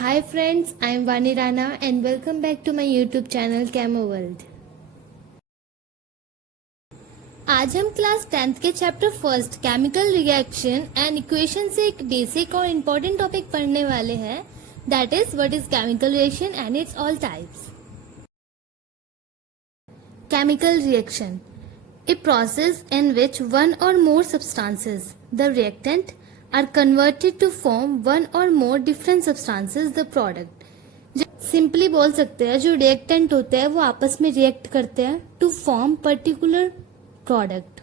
Hi friends, I am Vani Rana and welcome back to my YouTube channel Camo World। आज हम class 10th के chapter first chemical reaction and equation से एक basic और important topic पढ़ने वाले हैं, that is what is chemical reaction and it's all types. Chemical reaction, a process in which one or more substances, the reactant, are converted to form one or more different substances, the product। Simply बोल सकते हैं जो reactant होते हैं वो आपस में react करते हैं टू फॉर्म पर्टिकुलर प्रोडक्ट,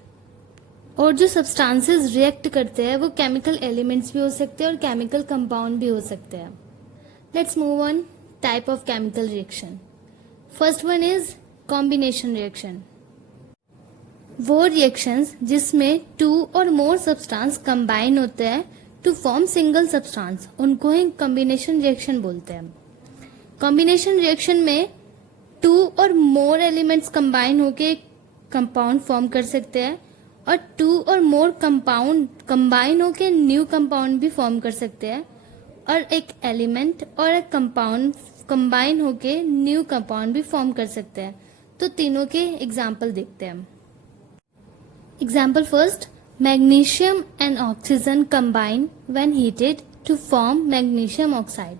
और जो सब्सटेंसेस रिएक्ट करते हैं वो केमिकल एलिमेंट्स भी हो सकते हैं और केमिकल कंपाउंड भी हो सकते हैं। Let's move on type of chemical reaction. First one is combination reaction. वो रिएक्शंस जिसमें टू और मोर सब्सटेंस कंबाइन होते हैं टू फॉर्म सिंगल सब्सटेंस, उनको ही कॉम्बिनेशन रिएक्शन बोलते हैं। कॉम्बिनेशन रिएक्शन में टू और मोर एलिमेंट्स कंबाइन होके कंपाउंड फॉर्म कर सकते हैं, और टू और मोर कंपाउंड कंबाइन होके न्यू कंपाउंड भी फॉर्म कर सकते हैं, और एक एलिमेंट और एक कंपाउंड कंबाइन होके न्यू कंपाउंड भी फॉर्म कर सकते हैं। तो तीनों के एग्जाम्पल देखते हैं। Example first, magnesium and oxygen combine when heated to form magnesium oxide.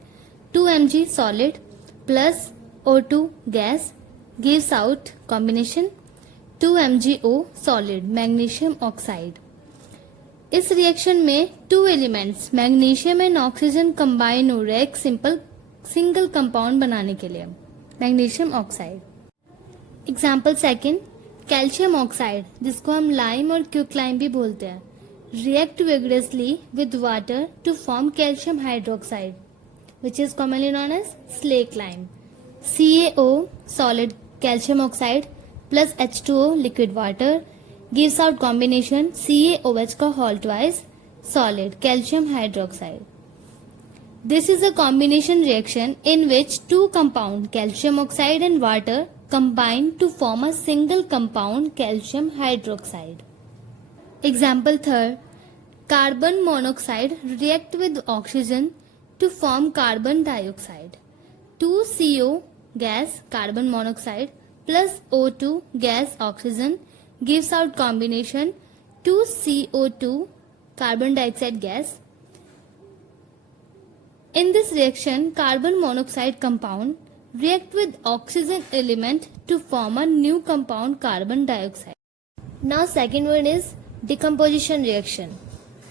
2 mg solid plus O2 gas gives out combination 2 MgO solid magnesium oxide। इस रिएक्शन में two elements magnesium and oxygen combine हो रहे हैं एक single compound बनाने के लिए, magnesium oxide. Example second, calcium oxide, जिसको हम लाइम और क्विकलाइम भी बोलते हैं, react vigorously with water to form calcium hydroxide which is commonly known as slake lime. CaO solid calcium oxide plus H2O liquid water gives out combination CaOH का whole twice solid calcium hydroxide. This is a combination reaction in which two compound calcium oxide and water combine to form a single compound calcium hydroxide। Example third, carbon monoxide react with oxygen to form carbon dioxide। 2CO gas carbon monoxide plus O2 gas oxygen gives out combination 2CO2 carbon dioxide gas। In this reaction, carbon monoxide compound react with oxygen element to form a new compound carbon dioxide। Now second one is decomposition reaction.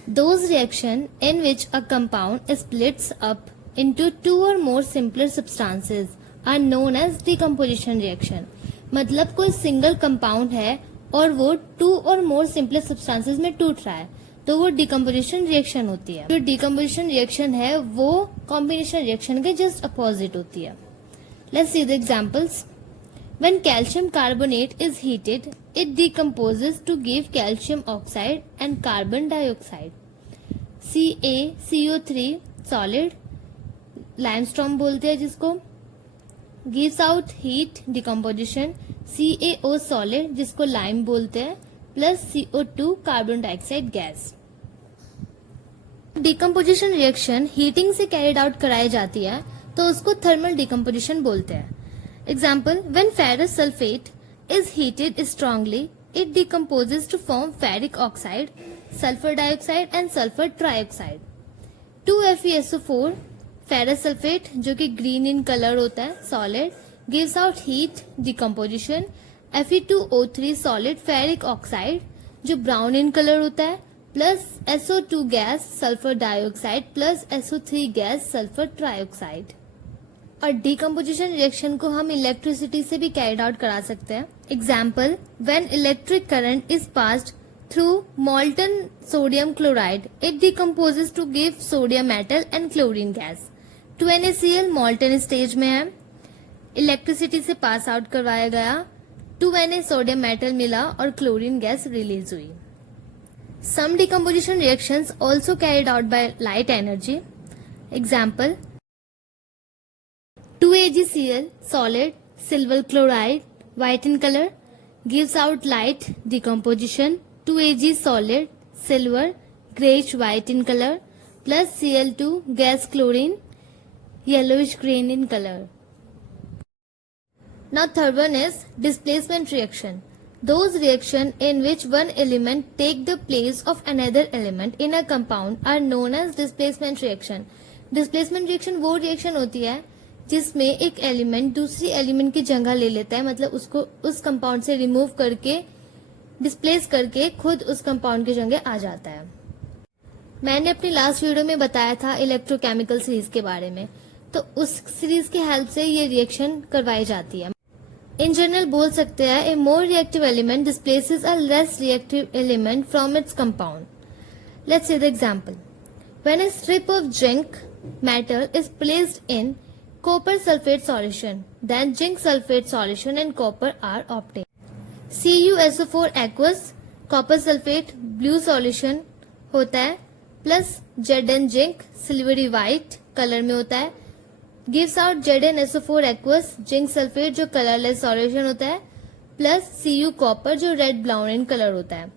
Those reaction in which a compound splits up into two or more simpler substances are known as decomposition reaction। मतलब कोई single compound है और वो to और more simpler substances में टूट रहा है, तो वो डिकम्पोजिशन रिएक्शन होती है। जो डिकम्पोजिशन रिएक्शन है वो कॉम्बिनेशन रिएक्शन के जस्ट अपोजिट होती है। Let's see the examples. When calcium carbonate is heated it decomposes to give calcium oxide and carbon dioxide. CaCO3 solid limestone बोलते हैं जिसको, gives out heat decomposition CaO solid जिसको lime बोलते हैं plus CO2 carbon dioxide gas. Decomposition reaction heating से carried out कराई जाती है तो उसको थर्मल डिकम्पोजिशन बोलते हैं। Example, when ferrous sulphate is heated strongly it decomposes to form ferric oxide, sulphur dioxide and sulphur trioxide. 2FeSO4 ferrous sulphate जो कि ग्रीन इन कलर होता है solid gives out heat decomposition Fe2O3 solid ferric oxide जो brown in colour होता है plus SO2 gas sulphur dioxide plus SO3 gas sulphur trioxide. और decomposition reaction को हम इलेक्ट्रिसिटी से भी कैरिड आउट करा सकते हैं। Example, when electric current is passed through molten sodium chloride it decomposes to give sodium metal and chlorine gas. 2NaCl molten stage में है, इलेक्ट्रिसिटी से पास आउट करवाया गया, 2Na सोडियम मेटल मिला और क्लोरीन गैस रिलीज हुई। Some decomposition reactions also carried out by light energy। Example, 2AgCl solid silver chloride white in color gives out light decomposition 2Ag solid silver grayish white in color plus Cl2 gas chlorine yellowish green in color. Now third one is displacement reaction. Those reaction in which one element take the place of another element in a compound are known as displacement reaction. Displacement reaction वो reaction होती है जिसमें एक element दूसरी element की जगह ले लेता है, मतलब उसको उस कंपाउंड से रिमूव करके डिस्प्लेस करके खुद उस कंपाउंड की जगह आ जाता है. मैंने अपनी लास्ट वीडियो में बताया था इलेक्ट्रोकेमिकल सीरीज के बारे में, तो उस सीरीज की हेल्प से ये रिएक्शन करवाई जाती है. इन जनरल बोल सकते हैं a more reactive element displaces a less reactive element from its compound. Let's see the example. When a strip of zinc metal is placed in copper sulfate solution, then zinc sulfate solution and copper are obtained. CuSO4 aqueous copper sulfate blue solution होता है plus Zn zinc silvery white colour में होता है, gives out ZnSO4 aqueous zinc sulfate जो colourless solution होता है plus Cu copper जो red brown in colour होता है.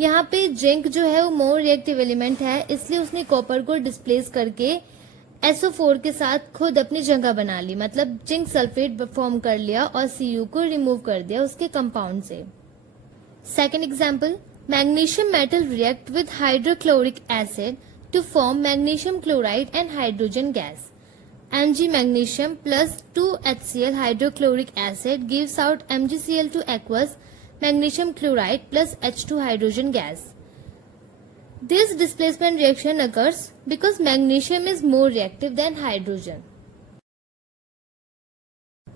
यहाँ पे जिंक जो है वो मोर रिएक्टिव एलिमेंट है, इसलिए उसने कॉपर को डिस्प्लेस करके SO4 के साथ खुद अपनी जगह बना ली, मतलब जिंक सल्फेट फॉर्म कर लिया और Cu को रिमूव कर दिया उसके कंपाउंड से. Second example. Magnesium metal react with hydrochloric acid to form magnesium chloride and hydrogen gas. Mg magnesium plus 2HCl hydrochloric acid gives out MgCl2 aqueous magnesium chloride plus H2 hydrogen gas. This displacement reaction occurs because magnesium is more reactive than hydrogen.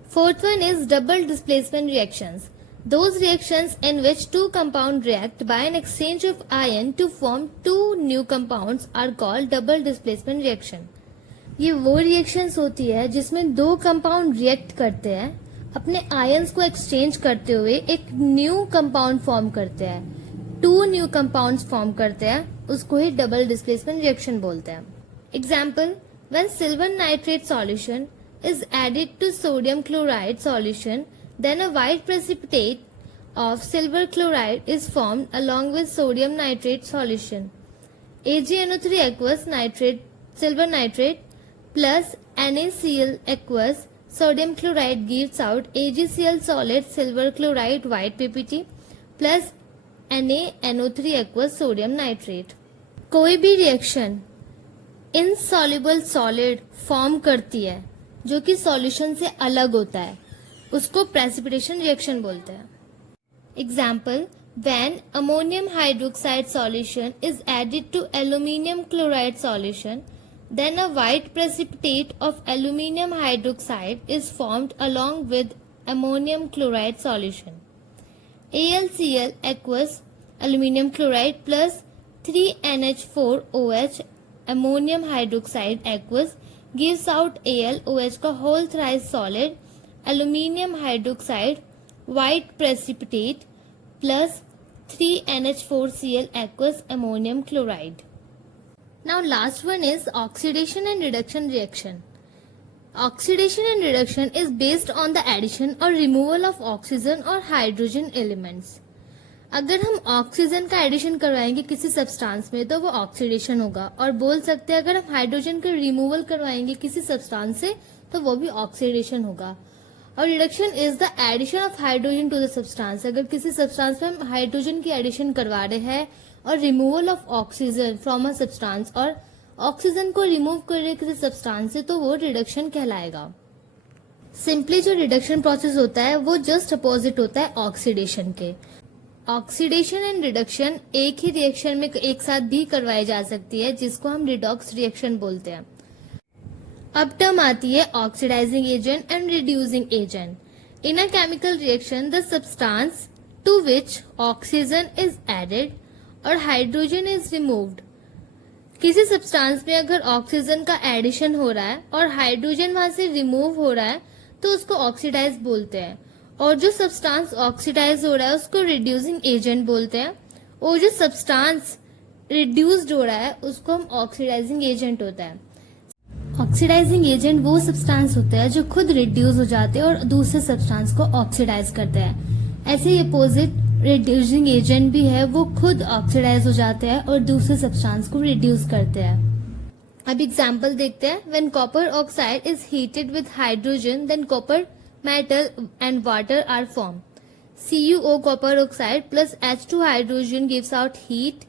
Fourth one is double displacement reactions. Those reactions in which two compounds react by an exchange of ion to form two new compounds are called double displacement reaction. ये वो reactions होती है जिसमें दो compound react करते हैं, अपने ions को एक्सचेंज करते हुए एक न्यू कंपाउंड फॉर्म करते हैं, टू न्यू कंपाउंड्स फॉर्म करते हैं, उसको ही डबल डिस्प्लेसमेंट रिएक्शन बोलते हैं. Example. When silver nitrate solution is added to sodium chloride solution, then a white precipitate of silver chloride is formed along with sodium nitrate solution. AgNO3 aqueous nitrate silver nitrate plus NaCl aqueous sodium chloride gives out AgCl solid silver chloride white PPT plus NaNO3 aqueous sodium nitrate. कोई भी reaction insoluble solid form करती है जो कि solution से अलग होता है, उसको प्रेसिपिटेशन रिएक्शन बोलते हैं. Example. When ammonium hydroxide solution is added to aluminium chloride solution, then a white precipitate of aluminium hydroxide is formed along with ammonium chloride solution. AlCl aqueous aluminium chloride plus 3NH4OH ammonium hydroxide aqueous gives out AlOH का whole thrice solid aluminium hydroxide white precipitate plus 3NH4Cl aqueous ammonium chloride. Now last one is oxidation and reduction reaction. Oxidation and reduction is based on the addition or removal of oxygen or hydrogen elements. अगर हम oxygen का addition करवाएंगे किसी substance में तो वो oxidation होगा, और बोल सकते हैं अगर हम हाइड्रोजन का रिमूवल करवाएंगे किसी सब्सटेंस से तो वो भी ऑक्सीडेशन होगा. और reduction is the addition of hydrogen to the substance. अगर किसी सब्सटेंस में हम हाइड्रोजन की एडिशन करवा रहे हैं और removal of oxygen from a substance, और ऑक्सीजन को रिमूव कर रहे किसी सब्सटेंस से, तो वो रिडक्शन कहलाएगा. सिंपली जो रिडक्शन प्रोसेस होता है वो जस्ट अपोजिट होता है ऑक्सीडेशन के. ऑक्सीडेशन एंड रिडक्शन एक ही रिएक्शन में एक साथ भी करवाई जा सकती है, जिसको हम रिडॉक्स रिएक्शन बोलते हैं. अब टर्म आती है oxidising agent and reducing agent. In a chemical reaction the substance to which oxygen is added और हाइड्रोजन इज रिमूव्ड. किसी सब्सटेंस में अगर ऑक्सीजन का एडिशन हो रहा है और हाइड्रोजन वहां से रिमूव हो रहा है तो उसको ऑक्सीडाइज बोलते हैं, और जो सब्सटेंस ऑक्सीडाइज हो रहा है उसको रिड्यूसिंग एजेंट बोलते हैं, और जो सब्सटेंस रिड्यूस्ड हो रहा है उसको हम ऑक्सीडाइजिंग एजेंट होता है. ऑक्सीडाइजिंग एजेंट वो सब्सटेंस होते हैं जो खुद रिड्यूस हो जाते हैं और दूसरे सब्सटेंस को ऑक्सीडाइज करते हैं. ऐसे ही अपोजिट रिड्यूसिंग एजेंट भी है, वो खुद ऑक्सीडाइज हो जाते हैं और दूसरे सब्सटेंस को रिड्यूस करते हैं. अब एग्जाम्पल देखते हैं. When copper oxide is heated with hydrogen then copper metal and water are form. CuO copper oxide plus H2 hydrogen gives out heat.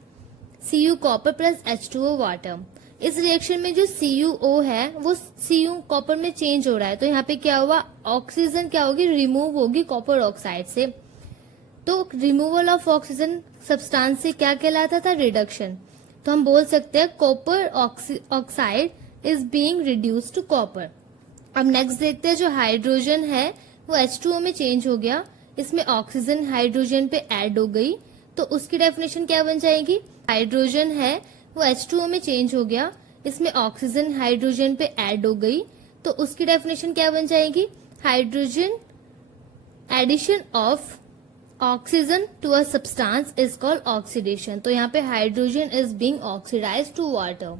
Cu copper plus H2O water. इस reaction में जो CuO है वो Cu copper में change हो रहा है, तो यहाँ पे क्या हुआ, ऑक्सीजन क्या होगी, रिमूव होगी कॉपर ऑक्साइड से. तो रिमूवल ऑफ ऑक्सीजन सब्सटेंस से क्या कहलाता था, रिडक्शन. तो हम बोल सकते हैं copper oxide is being reduce to copper. अब नेक्स्ट देखते हैं, जो हाइड्रोजन है वो H2O में चेंज हो गया, इसमें ऑक्सीजन हाइड्रोजन पे ऐड हो गई, तो उसकी डेफिनेशन क्या बन जाएगी, हाइड्रोजन है वो H2O में चेंज हो गया, इसमें ऑक्सीजन हाइड्रोजन पे ऐड हो गई, तो उसकी डेफिनेशन क्या बन जाएगी, hydrogen addition of oxygen to a substance is called oxidation. तो यहाँ पे hydrogen is being oxidised to water.